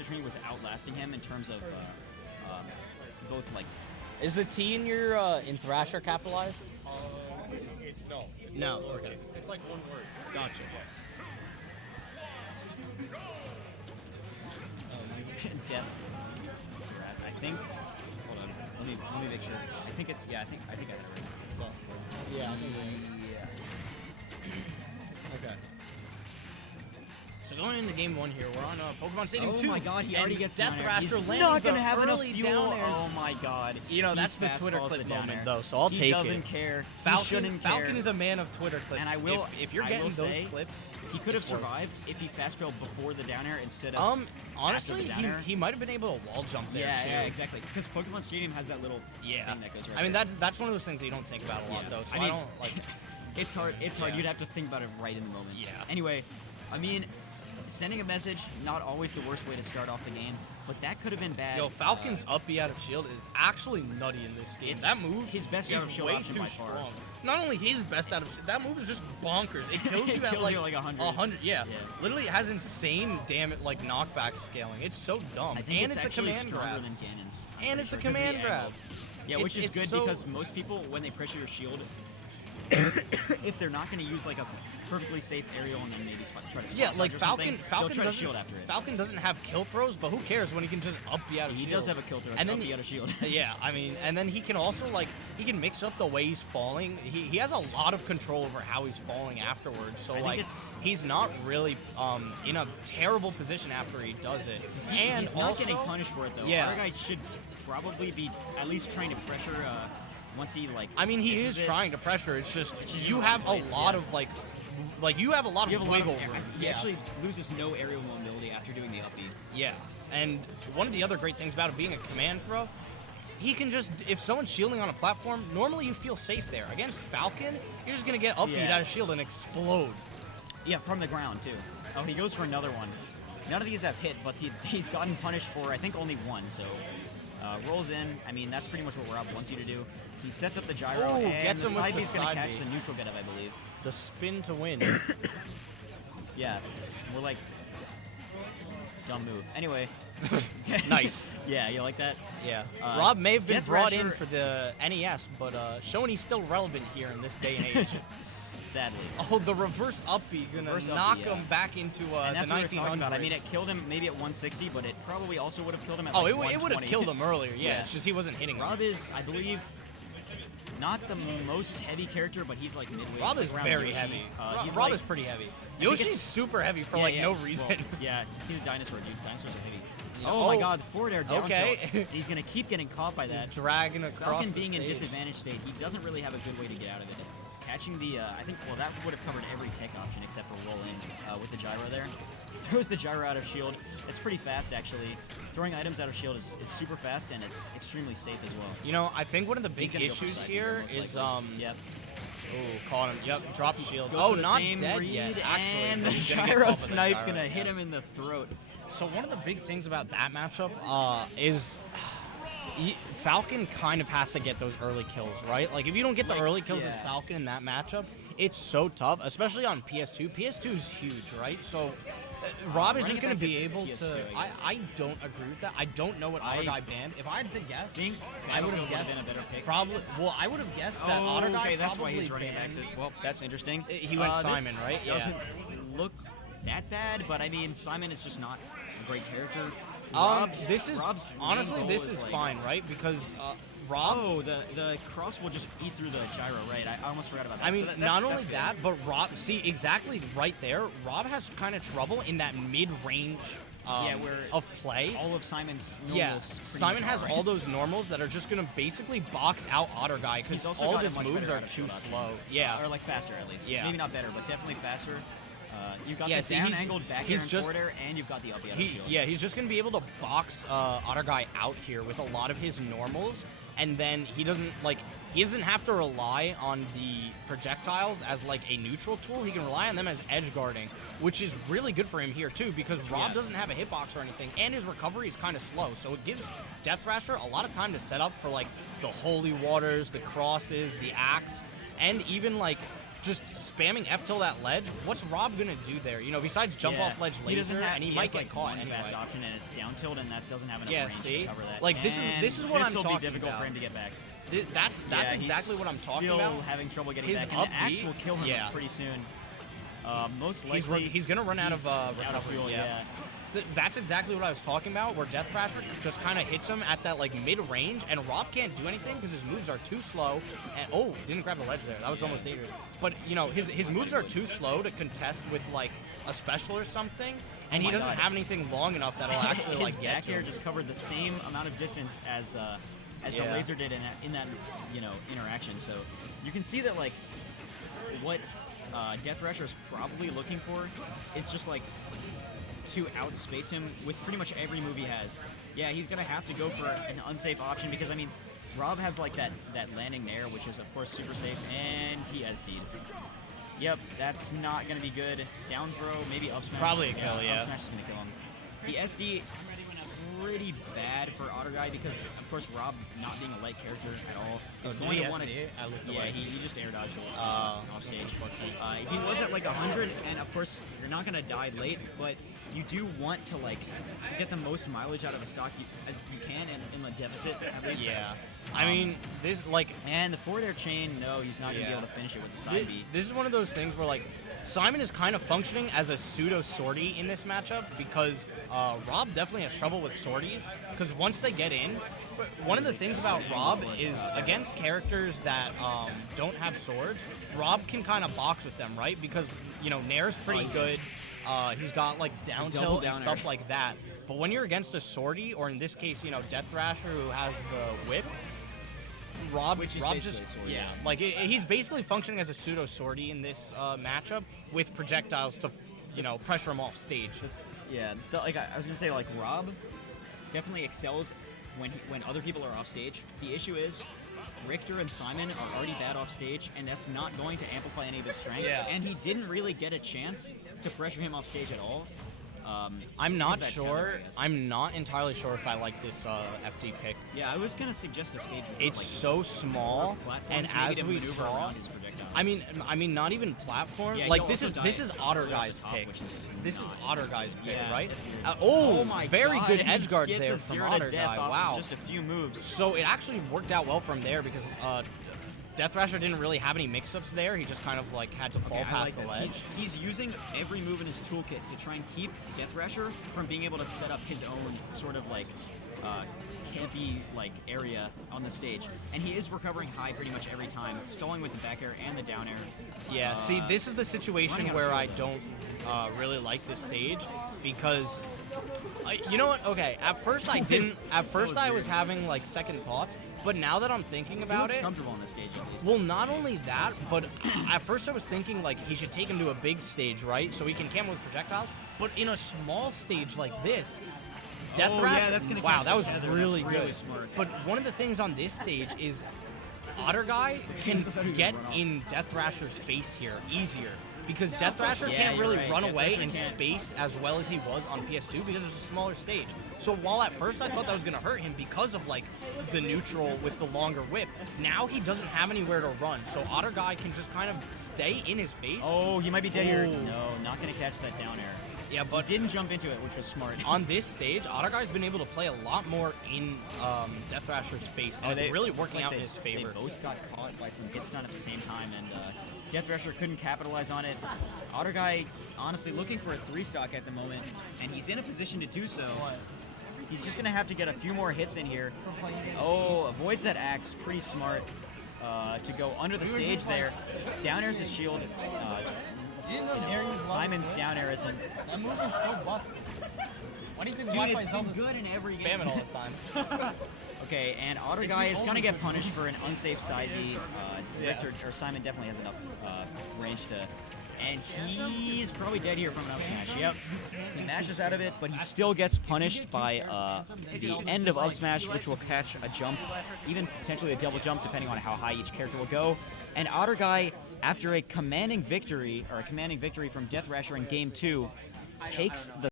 messaged me was outlasting him in terms of both like. Is the T in your in Thrasher capitalized? It's no. No. Okay. It's like one word. Gotcha. Death. I think. Hold on. Let me make sure. I think it's. Yeah. I think I got it right. Well. Yeah. I think okay. So going into game 1 here, we're on Pokemon Stadium 2. Oh my god, he already gets down air. Deathrasher He's landing not gonna the have enough early fuel. down airs. Oh my god. You know, that's the fast Twitter calls clip the down moment, air. though, so I'll take it. He doesn't care. He shouldn't care. Falcon is a man of Twitter clips. And I will. If you're I getting will those say, clips, he could have it's worth it. survived if he fast trailed before the down air instead of. Honestly, after the down air. he might have been able to wall jump there too. Yeah, exactly. Because Pokemon Stadium has that little thing that goes right. I mean, there. that's one of those things that you don't think about a lot, though. So I don't like. It's hard. It's hard. Yeah. You'd have to think about it right in the moment. Yeah. Anyway, I mean, sending a message, not always the worst way to start off the game, but that could have been bad. Yo, Falcon's up B out of shield is actually nutty in this game. It's That move his best is out of shield way option too by far. strong. Not only his best out of shield, that move is just bonkers. It kills you at kills like, you like 100. 100, yeah. Yeah. Literally, it has insane damage, like knockback scaling. It's so dumb. I think And it's a actually command stronger grab. than Ganon's. And it's a Because of the command angle. grab. Yeah, which is It's good so- because most people, when they pressure your shield, if they're not going to use like a perfectly safe aerial and then maybe try to spot Yeah, dodge like or Falcon. something, Falcon they'll try to doesn't. shield after it. Falcon doesn't have kill throws, but who cares when he can just up B out of He shield. does have a kill throw. And then he out of shield. Yeah, I mean, and then he can also like he can mix up the way he's falling. He has a lot of control over how he's falling afterwards. So I think like it's- he's not really in a terrible position after he does it. And he's not also, getting punished for it though. Yeah. Otterguy should probably be at least trying to pressure once he like. I mean, he misses is it. trying to pressure. It's just just you in the have wrong a place, lot yeah. of like you have a lot You of have a lot wiggle of, room. he Yeah. actually loses no aerial mobility after doing the up B. Yeah, and one of the other great things about it being a command throw, he can just, if someone's shielding on a platform, normally you feel safe there. Against Falcon, you're just going to get up Yeah. out of shield and explode. Yeah, from the ground too. Oh, he goes for another one. None of these have hit, but he's gotten punished for I think only one. So rolls in. I mean, that's pretty much what R.O.B wants you to do. He sets up the gyro Ooh, and gets the him with side the B's gonna side catch B. the neutral get up, I believe. The spin to win. Yeah, we're like dumb move. Anyway. Nice. Yeah, you like that? Yeah. Uh, R.O.B may have been brought in Deathrasher- for the NES, but showing he's still relevant here in this day and age. Sadly. Oh, the reverse up B gonna Reverse up knock B, yeah. him back into And the that's what we're 1900s. talking about. I mean, it killed him maybe at 160, but it probably also would have killed him at Oh, like it would have 120. killed him earlier. Yeah, Yeah. it's just he wasn't hitting him. R.O.B is, I believe, not the most heavy character, but he's like midway. R.O.B like is around very Yoshi. heavy. He's R.O.B like- is pretty heavy. think Yoshi's it's- super heavy for yeah, like yeah, no reason. Well, yeah, he's a dinosaur, dude. Dinosaurs are heavy. Yeah. Oh, my Oh, god, forward air down okay. tilt. He's going to keep getting caught by that. Dragging across Falcon the being in stage. disadvantaged state, he doesn't really have a good way to get out of it. Catching the, I think, well, that would have covered every tech option except for roll in with the gyro there. Throws the gyro out of shield. It's pretty fast, actually. Throwing items out of shield is super fast, and it's extremely safe as well. You know, I think one of the He's big gonna go for issues side here B, is most likely. Yep. Oh, caught him. Yep, drop shield. Goes Oh, for the not same dead read, yet. Actually, and but the he's gonna get gyro caught by the snipe gyro, gonna yeah. hit him in the throat. So one of the big things about that matchup is Falcon kind of has to get those early kills, right? Like if you don't get the early kills as yeah. Falcon in that matchup, it's so tough, especially on PS2. PS2 is huge, right? So R.O.B is Running just it going back to be to able PS2, to. I guess. I don't agree with that. I don't know what Otterguy banned. If I had to guess, I would have guessed been a better pick. probably. Well, I would have guessed that Oh, Otterguy okay, that's why probably he's running it back banned. to. Well, that's interesting. He went Simon, this right? Yeah. Doesn't look that bad, but I mean, Simon is just not a great character. R.O.B's main honestly, goal this is like, fine, right? Because R.O.B. Oh, the cross will just eat through the gyro, right? I almost forgot about that. I mean, So not only that's good. that, but R.O.B. See, exactly right there. R.O.B has kind of trouble in that mid-range where of play. all of Simon's normals. Yeah, pretty Simon much has are. all those normals that are just going to basically box out Otterguy He's because also all got of a his much moves better are out of too shield option. slow. Yeah. Or like faster at least. Yeah. Maybe not better, but definitely faster. You've got Yeah, the see, down he's- angled back he's air and just- forward air, and you've got the up air shield. Yeah, he's just going to be able to box Otterguy out here with a lot of his normals, and then he doesn't have to rely on the projectiles as like a neutral tool. He can rely on them as edge guarding, which is really good for him here too because R.O.B doesn't have a hitbox or anything, and his recovery is kind of slow. So it gives Deathrasher a lot of time to set up for like the holy waters, the crosses, the axe, and even like just spamming F till that ledge. What's Rob gonna do there? You know, besides jump off ledge he doesn't laser, have, and he he might has, get like, caught one anyway. fast option, and it's down tilt, and that doesn't have enough Yeah, range see? to cover that. Like, this is what I'm This'll talking be difficult about. for him to get back. That's Yeah, exactly what I'm talking still about. having trouble getting His back, up and the axe B, will kill him yeah. pretty soon. Most likely, He's gonna run out of recovery. fuel, yeah. That's exactly what I was talking about, where Deathrasher just kind of hits him at that like mid-range, and Rob can't do anything because his moves are too slow. And didn't grab the ledge there. That was almost dangerous. But you know, his moves are too slow to contest with like a special or something, and he doesn't have anything long enough that'll actually his like get back to air him. just covered the same amount of distance as the Yeah. laser did in that interaction. So you can see that like what Deathrasher is probably looking for is just like to outspace him with pretty much every move he has. Yeah, he's gonna have to go for an unsafe option because I mean, Rob has like that landing nair, which is of course super safe, and he SD'd. Yep, that's not gonna be good. Down throw, maybe up smash. Probably a kill, yeah. Up smash is gonna kill him. The SD pretty bad for Otterguy because of course Rob not being a light character at all is did going he to want to. SD? I looked Yeah, away. he just air dodged off stage. He was at like 100, and of course you're not gonna die late, but you do want to like get the most mileage out of a stock you can in a deficit at least. Yeah. I mean, this like And the forward air chain, no, he's not gonna be Yeah. able to finish it with the side B. this is one of those things where like Simon is kind of functioning as a pseudo sortie in this matchup because Rob definitely has trouble with sorties because once they get in, one of the things about Rob is against characters that don't have swords, Rob can kind of box with them, right? Because you know Nair's pretty good. He's got like down Double tilt down and stuff air. like that. But when you're against a sortie, or in this case, you know Deathrasher who has the whip, Rob Which is just basically a sword, yeah, yeah. like he's basically functioning as a pseudo sortie in this matchup with projectiles to, you know, pressure him off stage. Yeah, like I was gonna say, like Rob definitely excels when other people are off stage. The issue is Richter and Simon are already bad off stage, and that's not going to amplify any of his strengths. Yeah. And he didn't really get a chance to pressure him off stage at all. I'm not because of that sure. tether, I guess. I'm not entirely sure if I like this FD pick. Yeah, I was gonna suggest a stage with It's like so small, platforms, and maybe as to we maneuver saw, around his projectiles. I mean, not even platform. Yeah, like he'll this also is die Otterguy's top, pick. which is This is not- Otterguy's pick, Yeah, right? that's weird. Oh, my very God, good he edge guard gets there a from 0 to death Otterguy. off of Wow. just a few moves. So it actually worked out well from there because Deathrasher didn't really have any mix-ups there. He just kind of like had to fall Okay, I past like the this. ledge. He's using every move in his toolkit to try and keep Deathrasher from being able to set up his own sort of like campy like area on the stage, and he is recovering high pretty much every time, stalling with the back air and the down air. Yeah, see, this is the situation running out of where fuel, I though. don't really like this stage because, you know what? Okay, at first I didn't. At first was I was weird. having like second thoughts, but now that I'm thinking He about looks it, comfortable on this stage at least. well, not only that, but at first I was thinking like he should take him to a big stage, right? So he can camp with projectiles. But in a small stage like this, Deathrasher. yeah, that's gonna wow, catch that the was tether. really That's really good. smart. But one of the things on this stage is Otterguy can get in Deathrasher's face here easier. Because Deathrasher Yeah, can't you're really right. run away Deathrasher in can't. space as well as he was on PS2 because it's a smaller stage. So while at first I thought that was going to hurt him because of like the neutral with the longer whip, now he doesn't have anywhere to run. So Otterguy can just kind of stay in his face. Oh, he might be dead here. Oh. No, not gonna catch that down air. Yeah, But but didn't jump into it, which was smart. on this stage, Otterguy's been able to play a lot more in Deathrasher's face, and it's really working out in his favor. They both got caught by some hit stun at the same time, and Deathrasher couldn't capitalize on it. Otterguy, honestly, looking for a 3-stock at the moment, and he's in a position to do so. He's just going to have to get a few more hits in here. Oh, avoids that axe. Pretty smart to go under the stage there. Down airs his shield. Simon's down air isn't. That move is so busted. Why do you think Dude, Wi-Fi it's is been good in every game. Spam it all the time. Okay, and Otterguy is going to get punished for an unsafe side B. Richter, or Simon definitely has enough range to... And he's probably dead here from an up smash. Yep. He mashes out of it, but he still gets punished by the end of up smash, which will catch a jump, even potentially a double jump, depending on how high each character will go. And Otterguy, after a commanding victory from Deathrasher in Game 2, takes the